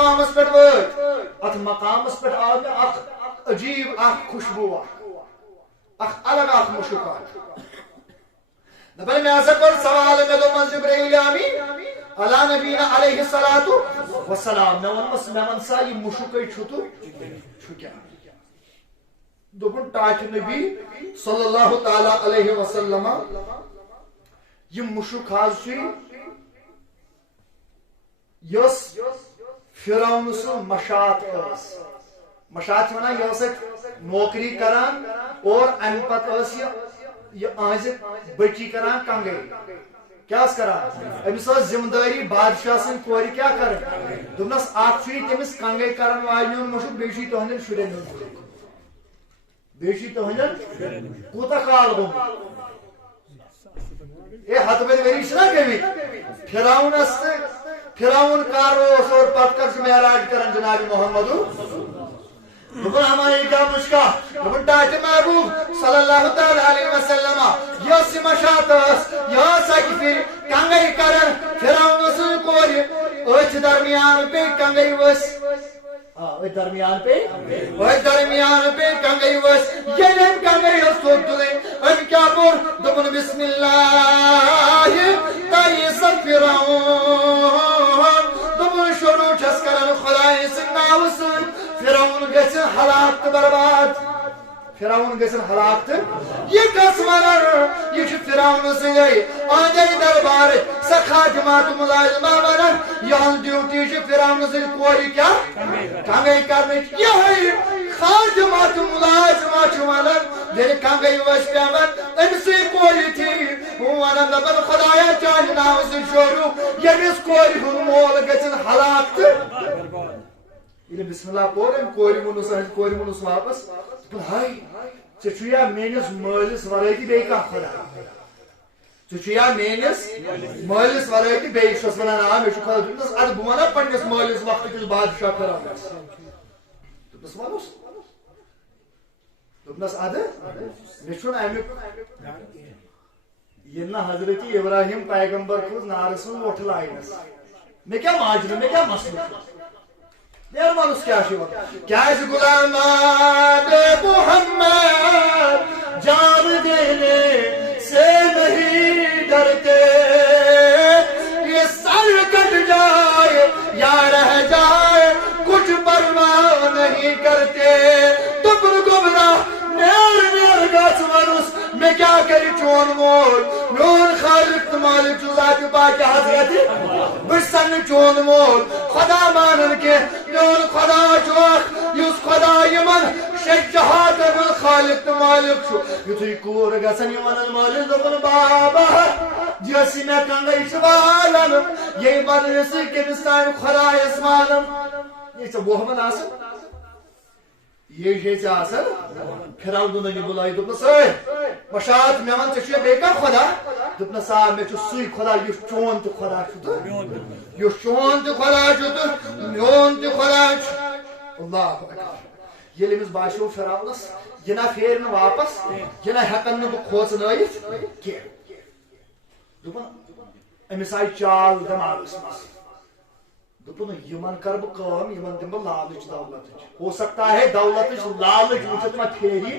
مقامس پہ وٲتۍ ات مقامس پہ آو مےٚ اکھ عجیب اکھ خوشبو اکھ الگ اکھ مشک دپان مےٚ ہسا کوٚر سوال مےٚ دوٚپمس جبرائیل امین علی نبینا علیہ الصلاۃ والسلام مےٚ وَن سا یہِ مُشُکے چھُ تہٕ چھُ کیٛاہ دوٚپُن ٹاٹھہِ نبی صلی اللہ تعالیٰ علیہ وسلم یہ مشک حظ چھُ یۄس فرعون سٕنٛز مشات ٲس مشات چھِ وَنان یہِ ٲس اَتہِ نوکری کران اور امہِ پتہٕ ٲس یہِ أہنٛزِ بٔچی کران کنگے کیٛاہ ٲس کران أمِس ٲس ذمہٕ دٲری بادشاہ سٕنٛدۍ کورِ کیٛاہ کرٕنۍ دوٚپنس اکھ چھُ یہِ تٔمِس کنگے کرن واجنہِ ہُنٛد مُشک بیٚیہِ چھُ یہِ تُہنٛدٮ۪ن شُرٮ۪ن ہُنٛد مُشک بیٚیہِ چھُ یہِ تُہنٛدٮ۪ن کوٗتاہ کال گوٚمُت ہتہٕ بٔدۍ ؤری چھِنا گٔمٕتۍ فرعونس تہٕ فرعون کر اوس اور پتہٕ کر چھُ معراج کران جناب محمد دوٚپُن ہماری کیا مشکا دوٚپُن ٹاٹھہِ محبوب صلی اللہ تعالیٰ علیہ وسلم یہِ ٲس یہِ مشات ٲس یہِ ٲس اکہِ پھِرِ کنگے کران فرعون سٕنٛزِ کورِ أتھۍ درمیان پیٚیہِ کنگے ؤسۍ أتھۍ درمیان پیٚیہِ کنگے ؤسۍ ییٚلہِ أمۍ کنگے ٲس تھوٚد تُلٕنۍ أمۍ کیٛاہ پوٚر دوٚپُن بسم اللہ تئیس فرعون دوٚپُن شروع چھس کران خۄدایہِ سٕنٛدِ ناوٕ سۭتۍ فرعون گژھِ ہلاک تہٕ برباد فرعون گژھن ہلاک تہٕ یہِ کس ونان یہِ چھُ فرعون سٕنٛدے أنٛدۍ دربار سۄ خادِمات مُلازِمہ ونان یِہٕنٛز ڈیوٹی چھِ فرعون سٕنٛدِ کورِ کیٛاہ کنگے کرنٕچ یِہے خادِمات مُلازِمہ چھِ ونان ییٚلہِ کنگے ؤسۍ پیٚوان أمسٕے کورِ تھی ونان دپان خۄدایا چانہِ ناوٕ سۭتۍ شروٗع ییٚمِس کورِ ہُنٛد مول گژھن ہلاک تہٕ ییٚلہِ بسم اللہ پوٚر أمۍ کورِ ووٚنُس واپس دوٚپُن ہاے ژےٚ چھُیا میٲنِس مٲلِس ورٲے تہِ بیٚیہِ کانٛہہ خۄدا ژےٚ چھُیا میٲنِس مٲلِس ورٲے تہِ بیٚیہِ چھُس ونان مےٚ چھُ خۄدا دوٚپنس ادٕ بہٕ ونہ پننِس مٲلِس وقتٕکِس بادشاہ فرعونس دوٚپنس وَنُس دوٚپنس ادٕ مےٚ چھُنہٕ امیُک ییٚلہِ نہٕ حضرت ابراہیم پیغمبر کھوٚت نارس منٛز وۄٹھٕ لاینس مےٚ کیٛاہ ماجرٕ مےٚ کیٛاہ مسلہٕ چھُ نیرمانس کیا کیٛازِ غلامات محمد جان دینے سے نہیں ڈرتے یہ سر کٹ جائے یا رہ جائے کچھ پرواہ نہیں کرتے تم گمراہ نیر گژھ ونُس مےٚ کیٛاہ کرِ چون مول میون خالق تہٕ مالک چھُ ذاتِ پاکہِ حضرت بہٕ چھُسن نہٕ چون مول خدا مانن کینٛہہ میون خدا چھُ اکھ یُس خدا یِمن شیٚے جہاتن ہُنٛد خالق تہٕ مالک چھُ یُتھُے کوٗر گژھن یہِ ونان مٲلِس دوٚپُن بابا یۄس یہِ مےٚ کنگے چھِ والان ییٚمہِ بدلہٕ ژٕ کٔمِس تانۍ خۄدایس مانن یہِ ژےٚ ووہمن آسان یہ ژےٚ آسان فرعون دوٚپُن یہِ بُلٲیِتھ دوٚپنس اے مشات مےٚ وَن ژےٚ چھُیا بیٚیہِ کانٛہہ خۄدا دوٚپنس آ مےٚ چھُ سُے خۄدا یُس چون تہِ خۄدا چھُ تہٕ یُس چون تہِ خۄدا چھُ تہٕ میون تہِ خۄدا چھُ اللہ اکبر ییٚلہِ أمِس باسیو فرعونس یہِ نہ پھیرِ نہٕ واپس یہِ نہ ہٮ۪کن نہٕ بہٕ کھوژنٲیِتھ کینٛہہ دوٚپُن أمِس آیہِ چال دٮ۪ماغس منٛز دوٚپُن یِمن کر بہٕ کٲم یِمن دِمہٕ بہٕ لالٕچ دولتٕچ ہو سکتا ہے دولتٕچ لالٕچ وٕچھِتھ ما پھیری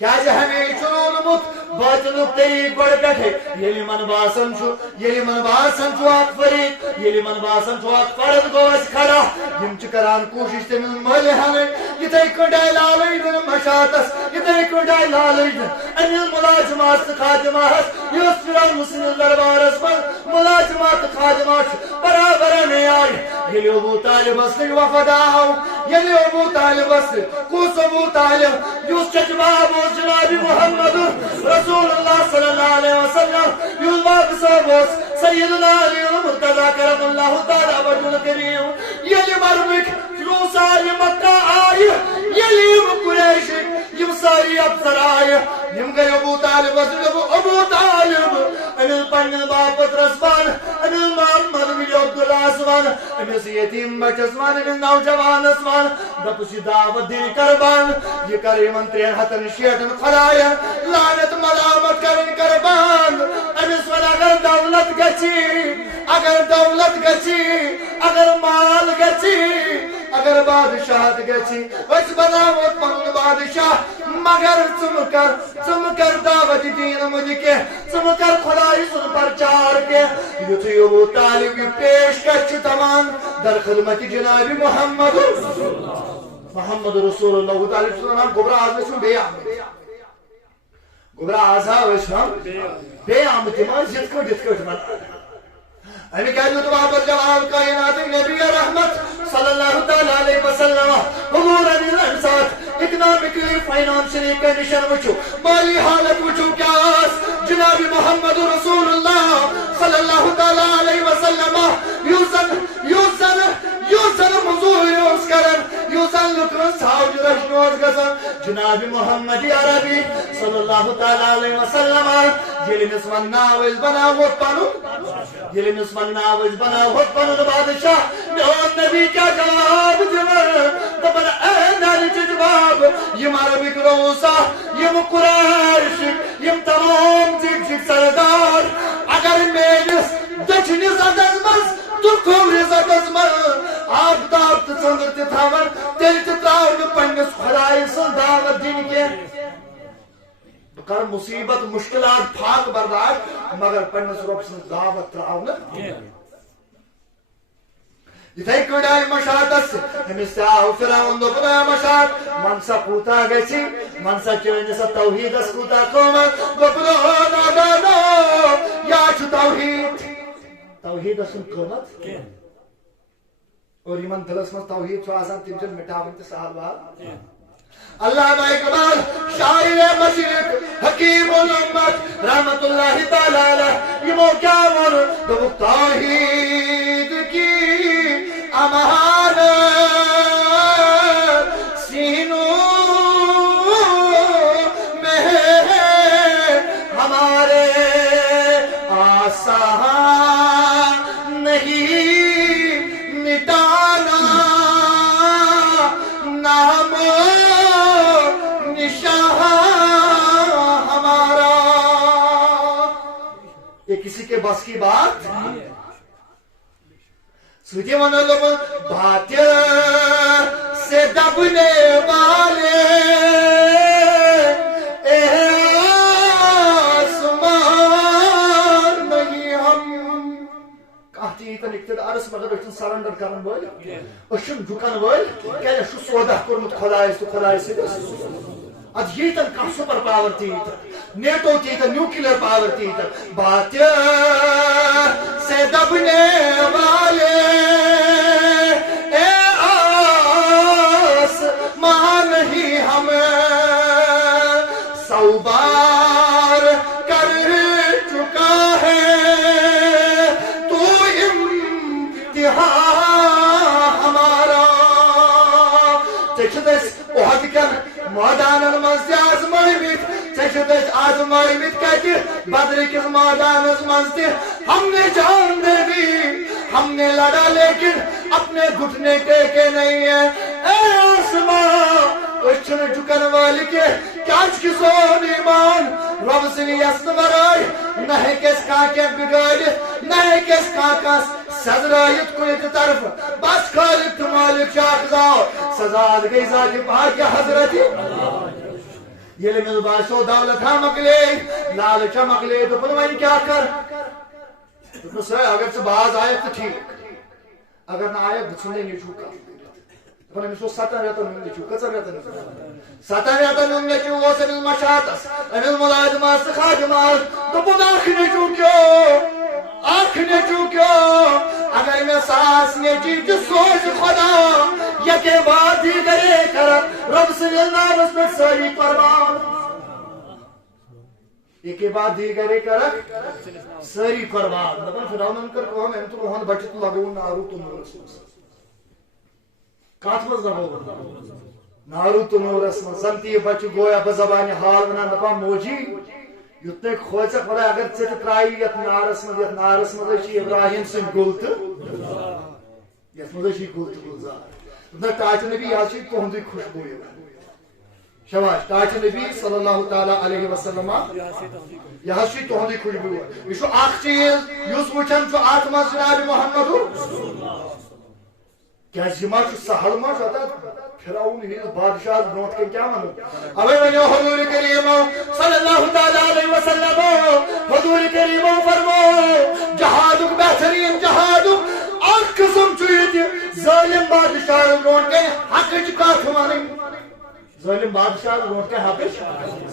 کیٛازِ ہمیشہِ چھُ روٗدمُت باطِلُک طریٖقہٕ گۄڈٕ پٮ۪ٹھے ییٚلہِ یِمن باسان چھُ اکھ فریٖق ییٚلہِ یِمن باسان چھُ اکھ فرد گوٚو اَسہِ کھڑا یِم چھِ کران کوٗشش تٔمِس مٔلۍ ہٮ۪نٕچ یِتھے کٔنۍ آیہِ لالٕچ دِنہٕ مشاتس یِتھے کٔنۍ آیہِ لالٕچ دِنہٕ أمِس مُلازِماہس تہٕ خادِماہس یُس فرعون سٕنٛدِس دربارس منٛز مُلازِما تہٕ خادِما چھُ برابرنٕے آیہِ ییٚلہِ ابوٗ طالِبس سۭتۍ وفد آو ییٚلہِ ابوٗ طالِبس سۭتۍ کُس ابوٗ طالب یُس چچہِ باب اوس جناب محمد رسول اللہ صلی اللہ علیہ وسلم یُس باب صٲب اوس سیدنا علی المرتضیٰ کرم اللہ تعالیٰ وجہ الکریم ییٚلہِ مرمٕکۍ یِم سارے مکہ آیہِ ییٚلہِ یِم قُریشٕکۍ یِم ساری افسر آیہِ یِم گٔے ابوٗ طالِبس ابوٗ طالب أمِس پننِس باپترس ون أمِس محمد بن عبداللہس ون أمِس یتیٖم بچس ون أمِس نوجوانس ون دپُس یہِ دعوت دِنہِ کر بنٛد یہِ کر یِمن 360 خۄداین لعنت ملامت کرٕنۍ کر بنٛد أمِس ون اگر دولت گژھی اگر گچی اگر بادشاہت گچی اس بناوت پنن بادشاہ مگر ثم کر دعوت دین مجھے ثم کر خدای سن پرچار کے یتھی ابو طالب پیش کچ تمام در خدمت جناب محمد رسول اللہ تعالی سنان گبرا اعظم سن بے گبرا اعظم بے آمد مان جت کو من امی کہتے تو واپس جواب کائنات نبی رحمت صلی اللہ تعالی علیہ وسلم حضور علیہ الانسات اکنامکلی فائنانشلی کنڈیشن وچو مالی حالت وچو کیا جناب محمد رسول اللہ صلی اللہ تعالی علیہ وسلم یوزن مزور یوز کرن یوزن لکن ساوج رشنوز گزن جناب محمد عربی صلی اللہ تعالی علیہ وسلم یلمس من ناوز بناوت پانو یلمس من ناوز بناوت پانو بادشاہ میون نبی کیا جواب دیور دبن اینال جواب یم عربک روسا یم قریش یم تمام زگ سردار اگر میرس دچنی زدز مز تو کھوری زدز مز آپ داب تصندر تتھاور تیل تتراؤن پنس خدای سن دعوت دین کے کر مصیبت مشکلات پھاک برداشت مگر پنس رب سن دعوت تراؤن یتھے کڑائی مشاہدس ہمیں آو فرعون دوپنا مشاہد منسا کوتا گیسی منسا چونی سا توحید اس کوتا کومت دوپنا نادانا یا چو توحید اسن کومت اور ایمان دلس من توحید چو آسان تیم جن مٹاون تی سال بار اللہ اقبال شاعر مشرق حکیم الامت رحمت اللہ تعالی علیہ یہ موقع ور دو توحید کی امانت سینوں میں ہمارے آسان نہیں مٹانا نام نشان ہمارا یہ کسی کے بس کی بات سوچے من لوگ باتیں سے دبنے والے آسمان نہیں ہم کہتی تن اقتدارس مگر اچھن سرنڈر کرن بول اچھن جھکن بول کیا شو سودا کرمت خدای تو خدای سے اد یہ تن کم سپر پاور تھی نیٹو تھی تن نیوکلیئر پاور تھی تن باتیں سے دبنے والے اے آسمان نہیں ہمیں سو بار کر چکا ہے تو امتحان ہمارا چشدس احد کر مادان المنزی آزمائیت چشدس آزمائیت کہتی بدر کس مادان المنزی ہم نے جان دے دی ہم نے لڑا لیکن اپنے گھٹنے ٹیکے نہیں ہیں اے آسمان اچھن جھکن والی کے کاچ کی سون ایمان رب سنی یست برائی نہ ہے کس کاکے بگاڑی نہ ہے کس کاکاس سزرائیت کوئی طرف بس خالق مالک شاخزاؤ سزاد گئی ذات پاک حضرتی یہ لئے باشو دولت ہم اکلے لالچ ہم اکلے تو پنوائن کیا کر تو سر اگر سے باز آئے تو ٹھیک اگر نہ آئے بچھنے نہیں چھوکا تو ہمیں سو ساتھ ریتا نمی چھوکا ساتھ ریتا نمی چھوکا وہ سے مشاتس امل ملائد ماست خاجمال تو پن آنکھ نے چوکیو اگر میں ساس نے چیز سوچ خدا یکے بعد ہی کرے کرت رب صلی اللہ علیہ وسلم ساری قربان ایک بعد ہی کرے کرت ساری قربان دبن فرعون کر کو ہم تو روحان بچت لگو نارو تو نور رسول کات مز نہ نارو تو نور رسول سنتی بچ گویا بزبان حال بنا دپا موجی یتنے خوچ خدا اگر ژے ترائی یت نارس مز ابراہیم سن گل تو یت مز گلزار نہ ٹاچ نبی یہ تہندی خوشبو شباش ٹاچ نبی صلی اللہ تعالی علیہ وسلم یہ تہندی خوشبو یہ اخ چیز اس وچھن ات مز جناب محمد کیا جمع سہل ما فرعون ہز بادشاہ برونٹ کن کیا ونو اوے ونیو حضور کریم صلی اللہ تعالی علیہ وسلم حضور کریم فرمو جہاد بہترین جہاد اور قسم چیت ظالم بادشاہ برونٹ کن حق کت ون ظالم بادشاہ برونٹ کن حق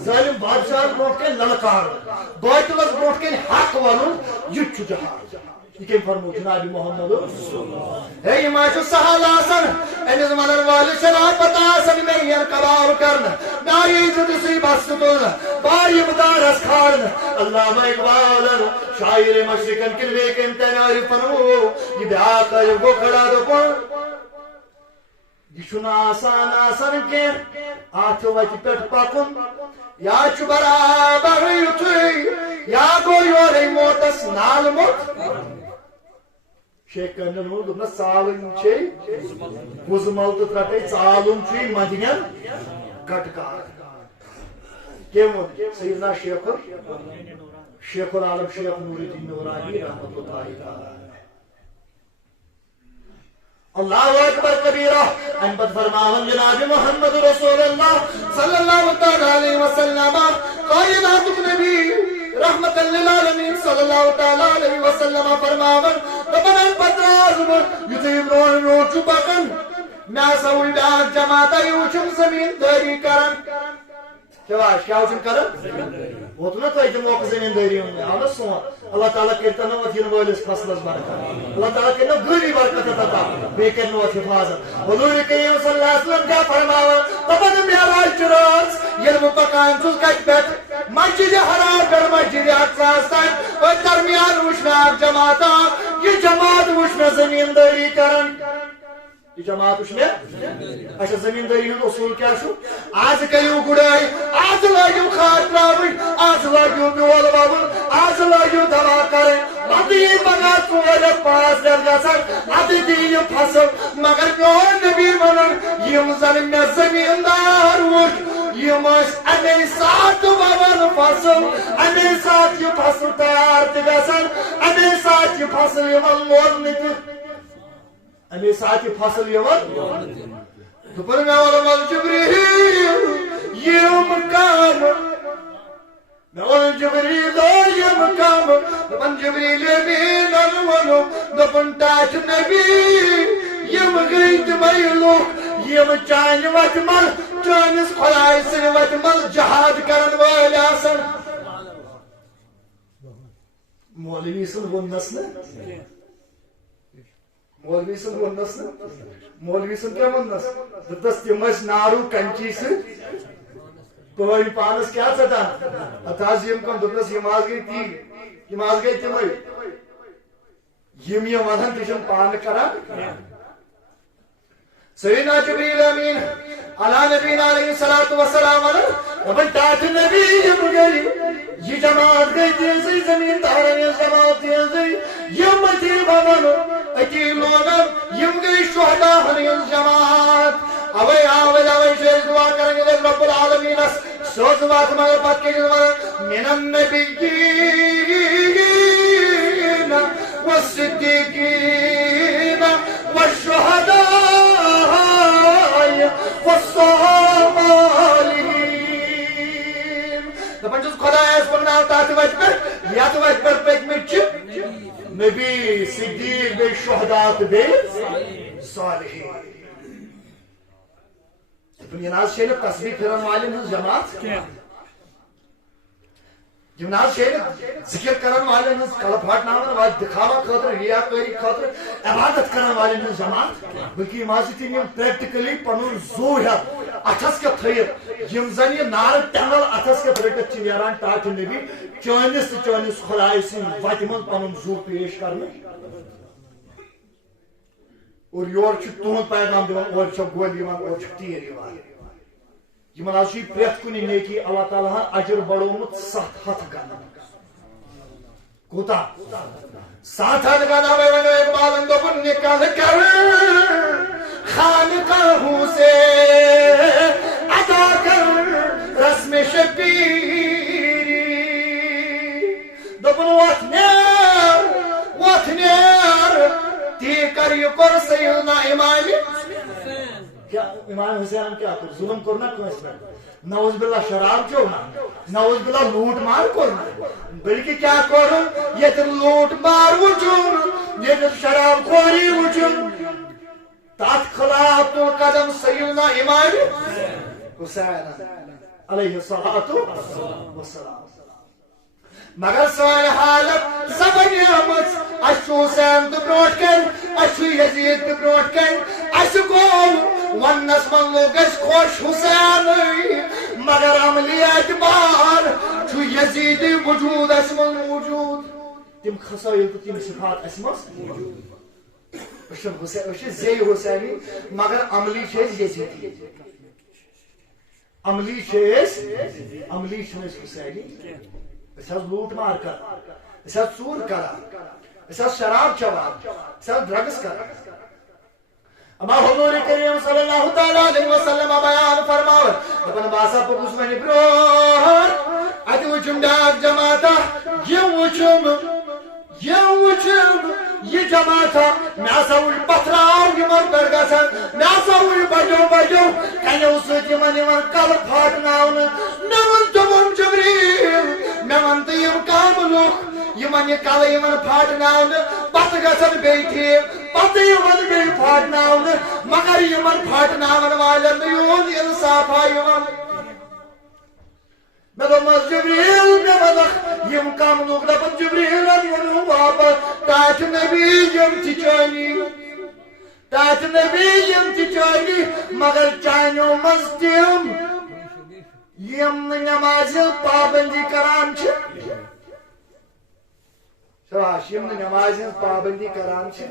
ظالم بادشاہ برونٹ کن للکار باطلس برونٹ کن حق ون یہ جہاد یہ کم فرمو جناب محمد ہے ما سہل آسان امس ونن وال چھنا پتہ آسان مے یہ کباب کرنا ناری سی بس تلنا باری مدارس کھارنا علامہ اقبال شاعر مشرقن کلوے کن تناری فرمو یہ بیاق گو کھڑا دپن یہ آسان آسان کی ات وتہ پہ پکن یا برابر یتھے یا گو یورے موتس نال موت شیخ کنن وون سالن چھ بزمل تو ترٹے ژالن چھ مدین گٹکار کیم سیدنا شیخ العالم شیخ نور الدین نورانی رحمۃ اللہ تعالی اللہ اکبر کبیرہ ان پر فرماون جناب محمد رسول اللہ صلی اللہ تعالی علیہ وسلم کائنات نبی رحمت للعالمین صلی اللہ تعالی علیہ وسلم فرماون ربنا پتراز یتیم رون چھ پکن میں سوئی بیاق جماعت یوچم زمین داری کرن کیا وچم کرن وہ تو تہ دموک زمین داری آو سون اللہ تعالیٰ کرتن وت ین ولس فصلس برکت اللہ تعالیٰ کرن گھری برکت عطا بیٚیہِ کرن وت حفاظت حضور کریم صلی اللہ علیہ وسلم کیا فرماون دپن معراج چ رٲژ ییٚلہِ بہٕ پکان چھُس کتہِ پٮ۪ٹھ مسجد حرام پٮ۪ٹھ مسجد اقصاس تام أتھۍ درمیان وٕچھ مےٚ اکھ جماعت یہ جماعت وٕچھ مےٚ زمیٖندٲری کران یہ جماعت وچ اچھا زمینداری ہند اصول کیا آج کرو گڑائی آج لاگو کھاد تراون آج لاگو بیول وون آج لاگو دوا کریں پتہ یہ پگہ 4 یا 5 رٮ۪تھ گژھن ادٕ دی یہ فصل مگر میون نبی ونان یم زن مے زمیندار وچھ یم امے ساتھ وون فصل امے ساتھ یہ فصل تیار تہ گژھن امے ساتھ یہ فصل یوان لوننہ تہ امے ساتھ یہ فصل یوان دپن مے ون جبریل یم کام مے ون جبریل یم کام دپن جبریل امین ونو دپن ٹاچ نبی یم گئی تمے لوگ یم چانہ وتہ مل چانس خدائے سن وتہ مل جہاد کرن وٲلۍ آسن مولوی سن ونس نا مولوی سن ونس نا مولوی سن کیا ونس دس تم نارو کنچی سن پانس کیا ٹھان اتاز کم دس یم گئی تی یم گئی تمے یم یہ ونان تم پان کران سیدنا جبریل امین علی نبینا علیہ الصلوۃ والسلام دپن ٹاٹھ نبی یم گئی یہ جماعت گئی تیزی زمیندارن ہز جماعت تیزی یم تھی ونان اتی لونن یم گئی شہداء ہز جماعت اوے اوے دعا کریں گے رب العالمین سوز وات مگر پت کے من النبیین والصدیقین والشہداء دپان چھس خدایس پکناو تاتھ وتہ پہ یتھ وتہ پہ پٔکمٕتۍ چھِ نبی صدیق بیٚیہِ شہداء تہٕ بیٚیہِ صالحین دپان یہ ناز چھنہٕ تسبیح پھرن والٮ۪ن ہٕنٛز جماعت یم ناز چھنہٕ ذکر کرن والٮ۪ن ہٕنٛز کلہٕ پھاٹناون وتہِ دکھاوا خٲطرٕ ریاکٲری خٲطرٕ عبادت کرن والٮ۪ن ہٕنٛز جماعت بلکہ یم حظ چھِ تِم یم پریکٹکلی پنُن زو ہٮ۪تھ اتھس کٮ۪تھ تھٲیِتھ یم زن یہ نار ٹنل اتھس کٮ۪تھ رٔٹِتھ چھِ نیران ٹاٹھ نبی چٲنِس تہٕ چٲنِس خۄداے سٕنٛدِ وتہِ منٛز پنُن زو پیش کرنہٕ اور یور چھُ تُہُنٛد پیغام دِوان اورٕ چھِ گۄل یِوان اورٕ چھُ تیٖر یِوان یمن حظ چھُ پرٛٮ۪تھ کُنہِ نیکی اللہ تعالیٰ ہن اجر بڑومُت 700 گنا کوٗتاہ 700 گنا وۄنۍ ونیو اقبالن دوٚپُن نکاح کر خانقاہوں سے ادا کر رسم شبیری دوٚپُن وۄتھ نیر تی کر یہِ کوٚر سیدنا امامِ امام حسین کیا کر ظلم کرنا کنس پہ نعوذ باللہ شراب چونا نعوذ باللہ لوٹ مار کرنا بلکہ کیا کرو یہ تو لوٹ مار وچون یہ تو شراب خوری وچون تات خلاف تو قدم سیدنا امام حسین علیہ السلام مگر سوال حالت زبانی آمد اشو حسین تو بروٹ کن اشو یزید تو بروٹ کن اشو کو ونس من لوگش خوش حسین مگر عملی اعتبار چھو یزید وجود اسم موجود تم خصائل تو تم صفات اسم موجود اشو زی حسینی مگر عملی چیز یزیدی عملی چیز حسینی اس لوٹ مار کر اس ژور کران اس شراب چوان اس ڈرگس کران اما حضور کریم صلی اللہ تعالی علیہ وسلم بیان فرماور دپن باسا پوکس ونی برونٹ ات وچم ڈاک جماعتا یہ وچم یہ جماعتا میں سوئی پتھراو یمن پر گژھن میں سوئی بجو کنیو سۭتۍ یمن کل پھاٹناون مےٚ ووٚن تِمن جبریل مےٚ ووٚن تہٕ یِم کم لُکھ یمن یہ کل یمن پھاٹناون پتہٕ گژھن بیٚیہِ ٹھیٖک پتہٕ یمن بیٚیہِ پھاٹناون مگر یمن پھاٹناون والٮ۪ن نہٕ یِہُنٛد انصافا یِوان میں دوٚپمس جبریل مےٚ ووٚنُکھ یِم کم لُکھ دپن جبریلن ووٚنُم واپس تاج نبی یم تہِ چٲنی تاج نبی یم تہِ چٲنی مگر چانیو منٛز تِم یم نہٕ نمازِ پابندی کران چھِ شاباش یم نہٕ نمازِ ہٕنٛز پابندی کران چھِ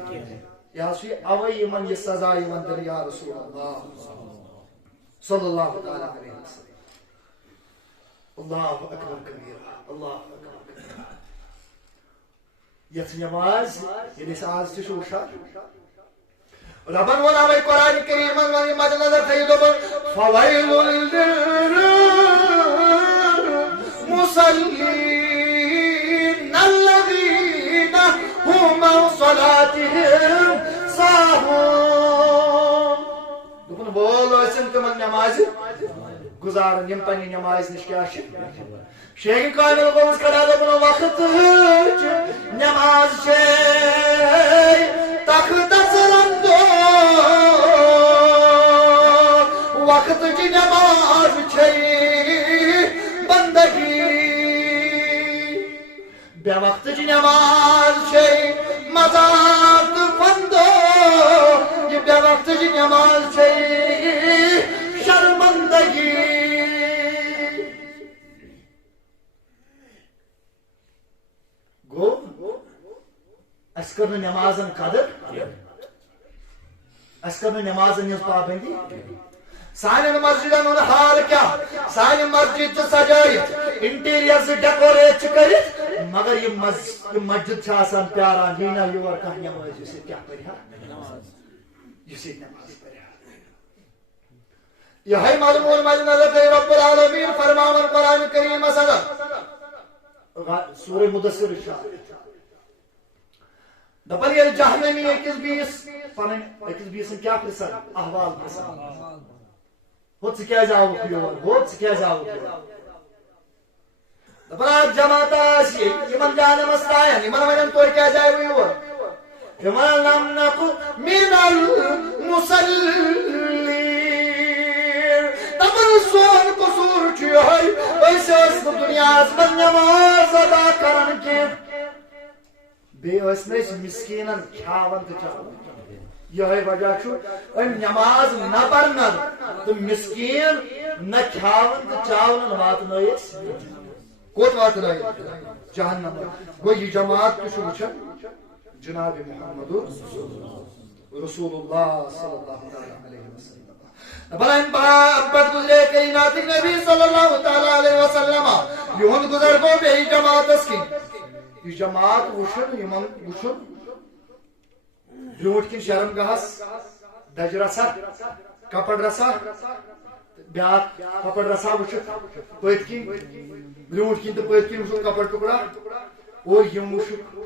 یہ ہسا یہ اوے یمن یہ سزا یوان دِنہٕ یا رسول اللہ صلی اللہ تعالی علیہ وسلم اللہ اکبر کبیرہ اللہ اکبر کبیرہ یتھ نماز ییٚلہِ أسۍ آز تہِ چھِ وٕچھان ربن ووٚن اوے قرآن کریٖمن وۄنۍ مد نظر تھٲیِو دوٚپُن فویل للمصلین الذین هم عن صلاتهم ساہون دوٚپُن وول ٲسِن تِمن نمازِ گزارن یم پننہِ نمازِ نِش کیٛاہ چھِ شیخ کامل گوٚمُت کھڑا دوٚپُن وقتٕچ نماز چھے تختس رندو وقتٕچ نماز چھے بندگی بے وقتٕچ نماز چھے مذاق بندو یہ بے وقتٕچ نماز چھے شرمندگی گو اس کر نمازن قدر اس کر نمازن ہز پابندی سان مسجدن ہند حال کیا سان مسجد سجائت انٹیریئر سے ڈیکوریٹ کرت مگر یہ مسجد آسان پیاران یہ نا یور کھانا نماز اس کیا پڑھا اس نماز پڑھا یہ ہے معلوم مد نظر رب العالمین فرماون قرآن کریم سورہ مدثر دپن یل جہنمی اکس بیس پنن اکس بیسن کیا پرسن احوال پرسن ہو ژٕ کیازِ آوُکھ یور ہو ژٕ کیازِ آوُکھ یور دپن اکھ جماعت آسہِ یمن جہنمس ترٛایَن یمن ونن تُہۍ کیازِ آیوٕ یور یمن لم نکُ من المصلین دپن سون قصور چھُ یِہوٚے أسۍ ٲسۍ نہٕ دُنیاہس منٛز نٮ۪ماز ادا کران کینٛہہ بیٚیہِ ٲسۍ نہٕ أسۍ مسکیٖنن کھیاون تہٕ چاون یہ وجہ نماز نہ پرن تو مسکین نہ کھاون تو چاون واتنائس کوت واتنائس جہنم گو یہ جماعت تہ وچھان جناب محمد رسول اللہ صلی اللہ علیہ وسلم بلائن پت گزرے کائنات نبی صلی اللہ تعالی علیہ وسلم یہند گزر گو بے جماعت کی یہ جماعت وچھن یمن وچھن برونٹ کن شرم گاہس دج رسا کپڑ رسا بیا کپڑ رسا وچھت پت کن برونٹ کن تو پت کن وچھت کپڑ ٹکڑا اور یم وچھت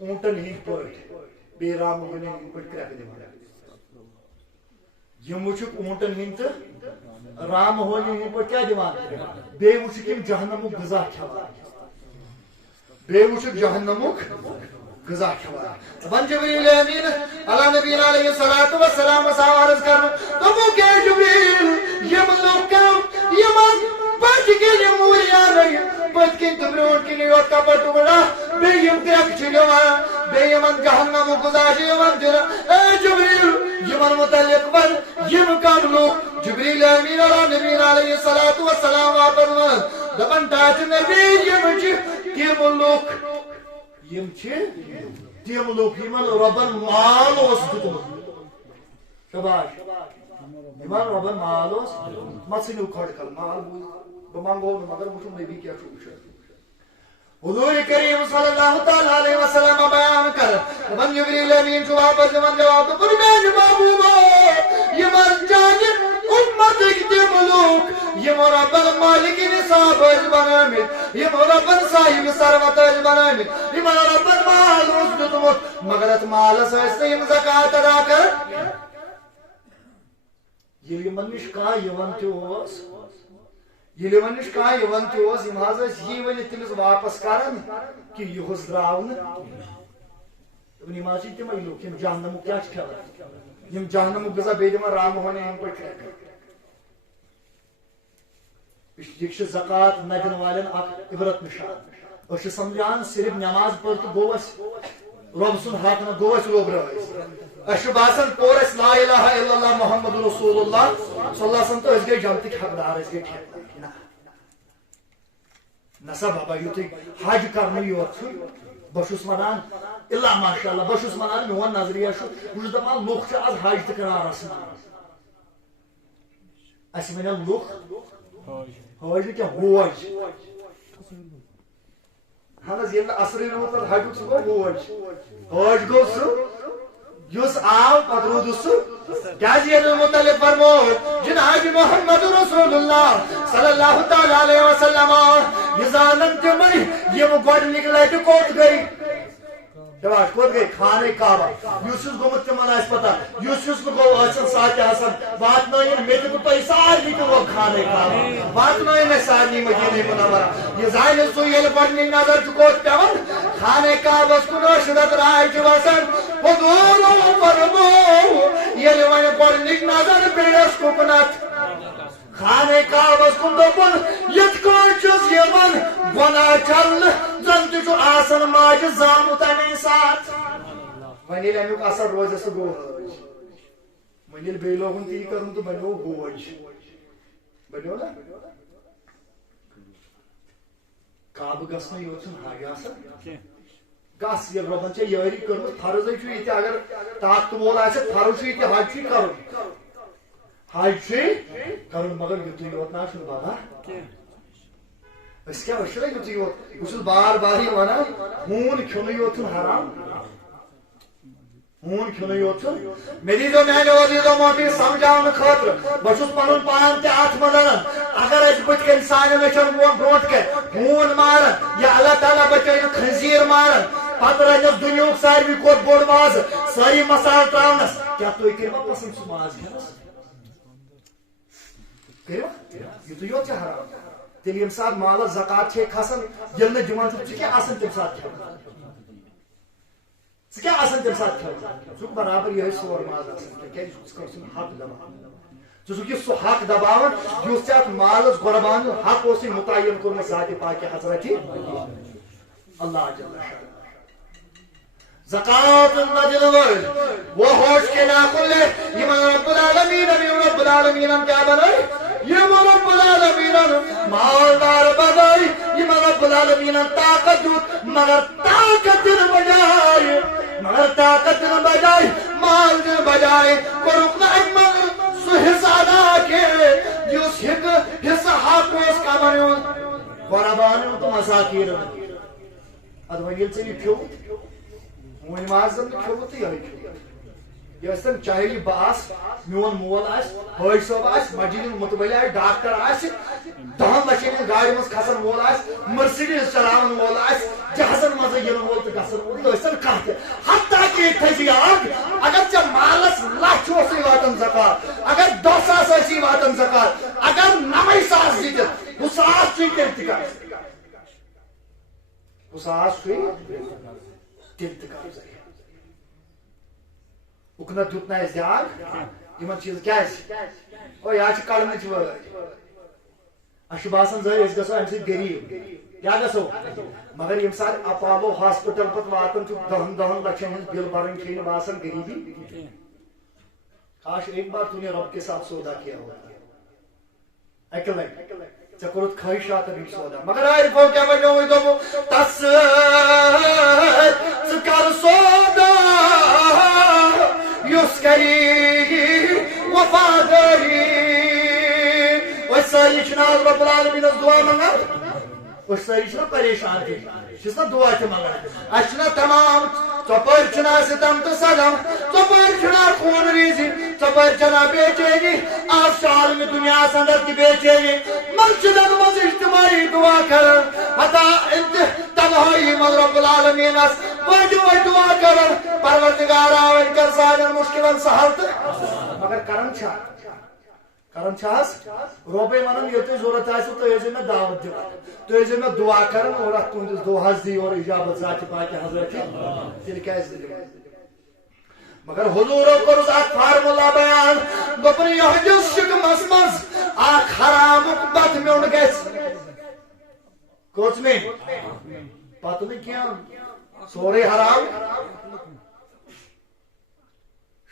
اونٹن ہند پٹ بی رام ہند پٹ کرک دِوان یم وچھک اونٹن ہند تو رام ہولی ہند پہ کیا دیوان بے وچھک یم جہنمک غذا کھوان بے وچھک جہنمک غذا کھوان بن جبریل امین علی نبی علیہ الصلوۃ والسلام عرض کرنا تو کہ جبریل یم لوکم یم پت کے موریا نہیں پت کن تو برونٹ کن یوت کپڑ ٹکڑا بے یم ترک چلوان بے یمن جہنمک غذا یمن دن اے جبریل یمن متعلق ون یم کم لوگ جبریل امین علی نبی علیہ الصلوۃ والسلام فرمان دپن تاچ نبی یم چھ تم لوگ یم چھ تم لوگ یمن ربن مال اوس دتمت شباش یمن ربن مال اوس مچھنو کھڑ کر مال بہ منگو مگر وچھو نبی کیا چھ وچھان حضور کریم صلی اللہ تعالی علیہ وسلم بیان کر دپن جبریل امین چھ واپس یمن جواب تو میانہ محبوبہ یمن جان امت تم لوگ یم رب المالک نصاب بنامت یم رب صاحب ثروت بنامت یم رب مال اوس دتمت مگر ات مالس یم زکات ادا کر یل یمن نش کان یوان تہ یل یمن نش کان یوان تہ یم حظ یہ ون تمس واپس کران کہ یہ درٛاو نہٕ یم حظ تمے لوگ یم جہنمک کیا کھیوان یم جہنمک غذا بے دِوان رام ہونے ہم پہ یہ زکات نہ دن والن اخ عبرت نشان اس سمجھان صرف نماز پڑھ تو گو رب سن حق نہ گو لوگ اس باسن پور اس لا الہ الا اللہ محمد رسول اللہ صلی اللہ علیہ وسلم تو اس گئی جنت حقدار اس گئی ٹھیکدار نسا بابا یوت حج کرنے یوت بہس ونان اللہ ماشاء اللہ بہس ونان میون نظریہ بہس دپان لوگ آج حج تہ کران رسمان اس ون لوگ حج کیا ہوج ہنس یہ اثر روت حج سہ گو ہوج حج گو سہ آو پتہ رود سہ کیا متعلق فرمو جناب محمد رسول اللہ صلی اللہ تعالی علیہ وسلم یہ زانن تم یم گۄڈنِکہِ لٹہِ کوٚت گئی دواش کوٚت گئی خانہ کعبہ یُس گوٚمُت تمن آسہِ پتہ یُس گوٚو ٲسِن ساتہِ آسان واتنٲیِن مےٚ تہِ تۄہہِ سارنٕے تہِ لوگ خانہ کعبہ واتنٲیِن اَسہِ سارنٕے مدیٖنہ منورہ یہ زانہِ سُہ ییٚلہِ گۄڈنِچ نظر چھُ کوٚت پیوان خانہ کعبس کُن ٲشرت راے چھِ وسان حضوٗرو فرمو ییٚلہِ وۄنۍ گۄڈنِچ نظر پیٚیس کُکنتھ خانہ کعبس کن دپن یت چھس یوان گناہ چھلنہٕ زن تہ چھُ آسان ماجہِ زامُت امے ساتھ وۄنۍ ییٚلہِ امیُک اثر روزِ سُہ گوٚو حج وۄنۍ ییٚلہِ بیٚیہِ لوگُن تی کرُن تہٕ بنیو بوج بنیو نا کعبہٕ گژھنہٕ یوت چھُنہٕ حج آسان گژھ ییٚلہِ رۄبن ژےٚ یٲری کٔرمٕژ فرضے چھُ ییٚتہِ اگر طاقتہٕ وول آسہِ فرض چھُ ییٚتہِ حج چھُے کرُن حج چھُے کرُن مگر یُتُے یوت نا چھُنہٕ بابا أسۍ کیٛاہ أسۍ چھِنا یُتُے یوت بہٕ چھُس بار بار یہِ ونان ہوٗن کھیوٚنٕے یوت چھُنہٕ حرام ہوٗن کھیوٚنٕے یوت چھُنہٕ مےٚ دیٖزیو میانیو عزیٖزو موٹی سمجھاونہٕ خٲطرٕ بہٕ چھُس پنُن پان تہِ اتھ منٛز انان اگر أسۍ بٕتھِ کنہِ سانٮ۪ن أچھن برونٛٹھ کنہِ ہوٗن ماران یا اللہ تعالیٰ بچٲیِن خنزیٖر ماران پتہٕ رنس دُنیہُک ساروی کھۄتہٕ بوٚڑ مازٕ سٲری مسالہٕ تراونس کیٛاہ تُہۍ کٔروا پسنٛد سُہ ماز کھٮ۪نس کٔرِوا یُتُے یوت چھا حرام تیٚلہِ ییٚمہِ ساتہٕ مالس زکات چھے کھسان ییٚلہِ نہٕ دِوان چھُکھ ژٕ کیٛاہ آسان تمہِ ساتہٕ کھٮ۪وان ژٕ کیٛاہ آسان تمہِ ساتہٕ کھٮ۪وان ژٕ چھُکھ برابر یِہوٚے سور ماز آسان کیٛازِ ژٕ کٔرۍ سُنٛد حق دباوان ژٕ چھُکھ یہِ سُہ حق دباوان یُس ژےٚ اتھ مالس قۄربان حق اوسُے مُتعین کوٚرمُت ذاتِ پاکہِ حضرتِ اللہ جل شانہ زکات نہ دِنہٕ وٲلۍ وہ ہوش کے ناخن یمن رب العالمین کیا بنٲے یم رب العالمین مالدار بنٲے یمن رب العالمین طاقت دیُت مگر طاقت دِنہٕ بجاے مال دِنہٕ بجاے کوٚرُکھ نہٕ اَمہِ منٛز سُہ حصہٕ ادا کینٛہہ یُس حصہٕ حق اوس کمن ہُنٛد قۄربانن تہٕ مساکیٖنن ادٕ وۄنۍ ییٚلہِ ژےٚ یہِ کھیوٚوُتھ وۄنۍ ماز زن کھیوٚوُتھ تہٕ یِہوٚے کھیوٚو یہ ٲسۍتن چاہے یہِ بہٕ آسہٕ میون مول آسہِ حٲج صٲب آسہِ مسجد ہُنٛد مُتولی آسہِ ڈاکٹر آسہِ 10 لچھن ہٕنٛز گاڑِ منٛز کھسن وول آسہِ مرسڈیز چلاون وول آسہِ جہازن منٛز یِنہٕ وول تہٕ گژھن وول یہِ ٲسۍتن کانٛہہ تہِ حتیٰ کہِ ییٚتہِ تھٲیزِ یاد اگر ژےٚ مالس لچھ اوسُے واتان زکات اگر اس آس چھوئی تل تہ قبضہ اکنا دیت نا اس دیاگ یمن چیز کیاز او یا چھ کڑنچ وٲرۍ اَسہِ چھُ باسان زٔہۍ أسۍ گژھو اَمہِ سۭتۍ غریٖب کیٛاہ گژھو مگر ییٚمہِ ساتہٕ اپالو ہاسپِٹل پتہٕ واتان چھُ 10 لچھن ہٕنٛز بِل بھرٕنۍ چھے نہٕ باسان غریٖبی کاش ایک بار تو نے رب کے ساتھ سودا کیا ہوتا اکہِ لٹہِ ژےٚ کوٚرُتھ خٲہِشاتن ہُنٛد سودا مگر عارفو کیٛاہ وَنیووُے دوٚپُو تس ژٕ کر سودا یُس کری وفادٲری أسۍ سٲری چھِنہٕ آز رۄب العالمیٖنس دُعا منٛگان أسۍ سٲری چھِنہ پریشان تہِ چھِس نا دُعا تہِ منٛگان اَسہِ چھِنہ تمام ژۄپٲرۍ چھُنہ ستم تہٕ صدم ژۄپٲرۍ چھُنہ خوٗن ریٖزی ژۄپٲرۍ چھنہ بے چینی آز چھُ عالمہِ دُنیاہس انٛدر تہِ بے چینی مسجدن منٛز اجتماعی دُعا کران حتا تنہٲیی منٛز رۄب العالمیٖنس وٲتۍ دُعا کران پروردگارا وۄنۍ کر سانٮ۪ن مُشکلن سہل تہٕ مگر کران چھا کران چھاس رۄبے ونان ییٚلہِ تۄہہِ ضروٗرت آسِوٕ تُہۍ ٲسۍزیو مےٚ دعوت دِوان تُہۍ ٲسۍزیو مےٚ دُعا کران اور اتھ تُہنٛدِس دُعاہس دی اور اجابت ذاتِ پاکہِ حضرتِ تیٚلہِ کیازِ نہٕ دِوان مگر حضوٗرو کوٚرُس اکھ فارمولا بیان دوٚپُن یہنٛدِس شِکمس منٛز اکھ حرامُک بتہٕ میوٚنٛڈ گژھِ کٔژ میٚنٛڈ پتہٕ نہٕ کینٛہہ سورُے حرام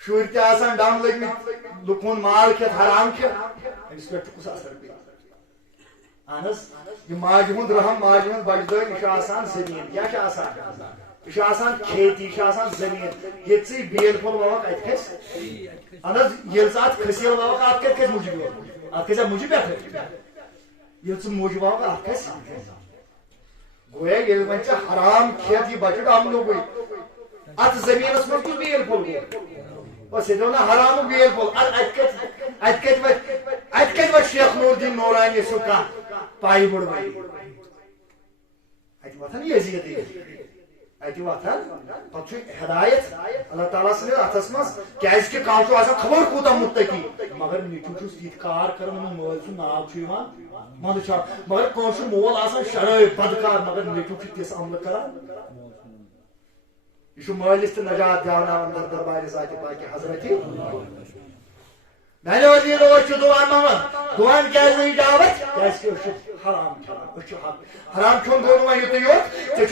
شُرۍ تہِ آسان ڈم لٔگمٕتۍ لُکہٕ ہُنٛد مال کھٮ۪تھ حرام کھٮ۪تھ أمِس پٮ۪ٹھ چھُ کُس اثر پیٚوان اہن حظ یہِ ماجہِ ہُنٛد رحم ماجہِ ہُنٛد بجدٲری یہِ چھُ آسان زٔمیٖن کیٛاہ چھُ آسان یہِ چھُ آسان کھیتی یہِ چھُ آسان زٔمیٖن ییٚتہِ ژٕ یہِ بیل پھوٚل ووکھ اَتہِ کھسہِ اہن حظ ییٚلہِ ژٕ اَتھ کھٔسیٖل ووکھ اَتھ کتہِ کھسہِ مُجہِ بیول اَتھ کھسیا مُجہِ پٮ۪ٹھٕ ییٚلہِ ژٕ مُجہِ ووکھ اَتھ کھسہِ گویا ییٚلہِ وۄنۍ ژےٚ حرام کھٮ۪تھ یہِ بچہِ ڈمنُکُے اتھ زٔمیٖنس منٛز کُس بیل پھوٚل گوٚو سُہ دیو نا حرامُک بیل پھوٚل اتہِ کتہِ وۄتھِ شیخ نوٗر دیٖن نورانی سُہ کانٛہہ پایہِ بٔڑوٲری اتہِ وۄتھان یزیٖدٕے اتہِ وۄتھان پتہٕ چھُ ہدایت اللہ تعالیٰ سٕنٛدِس اتھس منٛز کیازِ کانٛہہ چھُ آسان خبر کوٗتاہ مُتقی مگر نیٚچوٗ چھُس تِتھۍ کار کران أمِس مٲلۍ سُنٛد ناو چھُ یِوان منٛدٕ چھا مگر کٲنٛسہِ چھُ مول آسان شرٲبۍ بدکار مگر نیٚچوٗ چھُ تِژھ عملہٕ کران یہ مالس تہ نجات دیاوناون در دربار ذاتِ پاکہِ حضرتِ میانہِ وزیٖرو أسۍ چھِ دُعا منٛگان دُعاہن کیازِ نہٕ اجابت کیازِ کہ أسۍ چھِ حرام کھٮ۪وان أسۍ چھِ حرام کھیوٚن گوٚو نہٕ وۄنۍ یُتُے یوت ژےٚ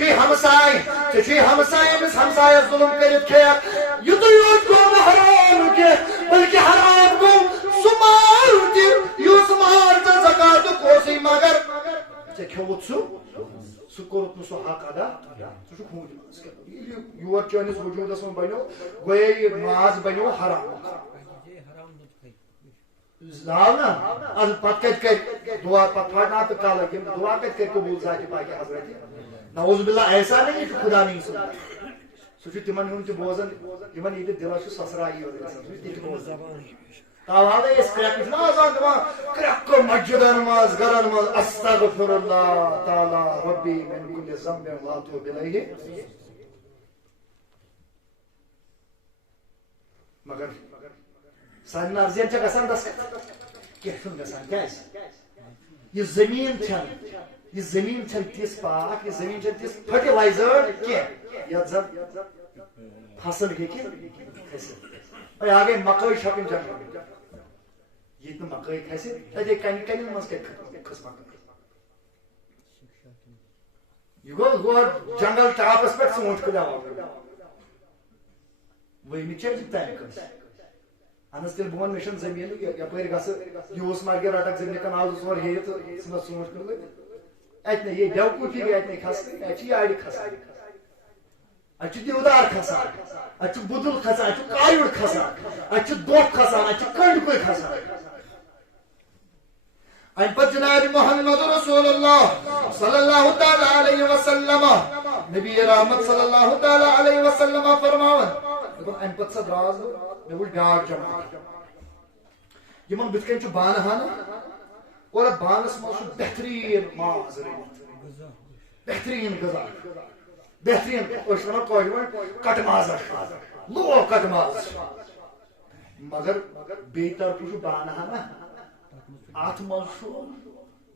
چھُے ہمساے أمِس ہمسایس ظُلم کٔرِتھ کھٮ۪کھ یُتُے یوت گوٚو نہٕ حرام کینٛہہ بلکہِ حرام گوٚو سُہ مال تہِ یُس مال ژےٚ زکاتُک اوسُے مگر ژےٚ کھیوٚوُتھ سُہ کوٚرُتھ نہٕ سُہ حق ادا سُہ چھُ خوٗنہِ منٛز یور چٲنِس وجوٗدس منٛز بنیو گویا یہِ ماز بنیو حرام زاو نا ادٕ پتہٕ کتہِ کرِ دعا پتہٕ پھٹنا تہٕ کلہٕ یِم دعا کتہِ کرِ قبوٗل ذاتِ پاکہِ حضرتِ نعوذ باللہ ایسا نہیں چھُ خدا نہیں سُنٛد سُہ چھُ تِمن ہُنٛد تہِ بوزان یِمن ییٚتہِ دِلس چھُ سسرائی یوت گژھان سُہ چھُ تہِ بوزان تاوادے أسۍ کرٛٮ۪کہٕ چھِنہ آسان دِوان کرٛٮ۪کہٕ مسجدن منٛز گرن منٛز استغفر اللہ تعالیٰ ربی من کُلہِ ذنبٍ واتوب الیہ مگر سانہِ نرزین چھےٚ گژھان دسکت کینٛہہ چھُنہٕ گژھان کیازِ یہِ زٔمیٖن چھنہٕ تِژھ پاک یہِ زٔمیٖن چھنہٕ تِژھ فرٹیلایزٲرڈ کینٛہہ یتھ زن فصل ہیٚکہِ کھٔسِتھ وۄنۍ اگے مکٲے چھپٕنۍ جنگل ییٚتہِ نہٕ مکٲے کھسہِ تتے کنٮ۪ن منٛز کتہِ کھٔس مکٲے یہِ گوٚو جنگل ٹاپس پٮ۪ٹھ ژوٗنٛٹھۍ کُلۍ آوُر ؤہمہِ چھِ تمہِ کٲنٛسہِ اہن حظ تیٚلہِ بہٕ ونہٕ مےٚ چھنہٕ زٔمیٖنٕے یپٲرۍ گژھٕ یوٗس مرگہِ رٹکھ زٔمیٖن کنال 2 ژور ہیٚیہِ تہٕ ژھٕنس ژوٗنٛٹھۍ کُلۍ لٲگِتھ اتہِ نہٕ یہِ بیوقوٗفی گٔے اتہِ نَے کھسنٕے اتہِ چھِ یارِ کھسان اتہِ چھُ دیودار کھسان اتہِ چھُ بُدُل کھسان اتہِ چھُ کایُر کھسان اتہِ چھُ دۄپھ کھسان اتہِ چھُ کنڈۍ کُلۍ کھسان امہِ پتہٕ جناب محمد رسول اللہ صلی اللہ تعالیٰ علیہ وسلم نبی رحمت صلی اللہ تعالیٰ علیہ وسلم فرماون امہِ پتہٕ سا دراس بہٕ مےٚ وٕچھ بیاکھ جماعت یِمن بٕتھِ کنۍ چھُ بانہٕ ہنا اور اتھ بانس منٛز چھُ بہتریٖن ماز رٔنِتھ بہتریٖن غذا بہتریٖن أسۍ ونان کٲشِر پٲٹھۍ کٹہٕ مازا لوگ کٹہٕ ماز مگر بیٚیہِ طرفہٕ چھُ بانہٕ ہنا اتھ منٛز چھُ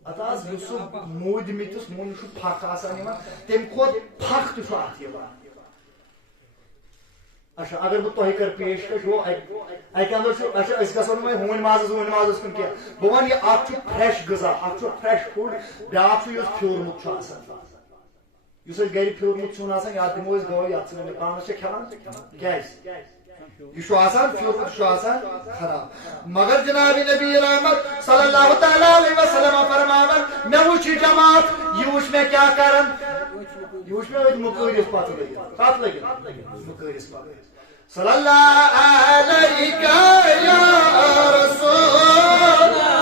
اتاز یوسف مود متس مون شو پھک آسان یوان تم کھوت پھک تہ ات یوان اچھا اگر بہ تہ کر پیش کش وہ اکہ اندر اچھا اس گژھو نہ ہون مازس کن کی بہ ون یہ اکھ فریش غذا اکھ فریش فوڈ بیاکھ یس پھیورمت آسان یس گھر پھیورمت چھُنہٕ آسان یا دمو اس گوٚو یتھ ژھٕنو پانس چھِ کھٮ۪وان کیٛازِ یہ چھُ آسان پھیورمت چھُ آسان خراب مگر جناب نبی رحمت صلی اللہ تعالی علیہ وسلم فرماون مے وچھ جماعت یہ وچھ مے کیا کرن یہ وچھ مے مقٲرِس پتہٕ لٔگِتھ کتھ لٔگِتھ مقٲرِس پتہٕ صلی اللہ علیہ یا رسول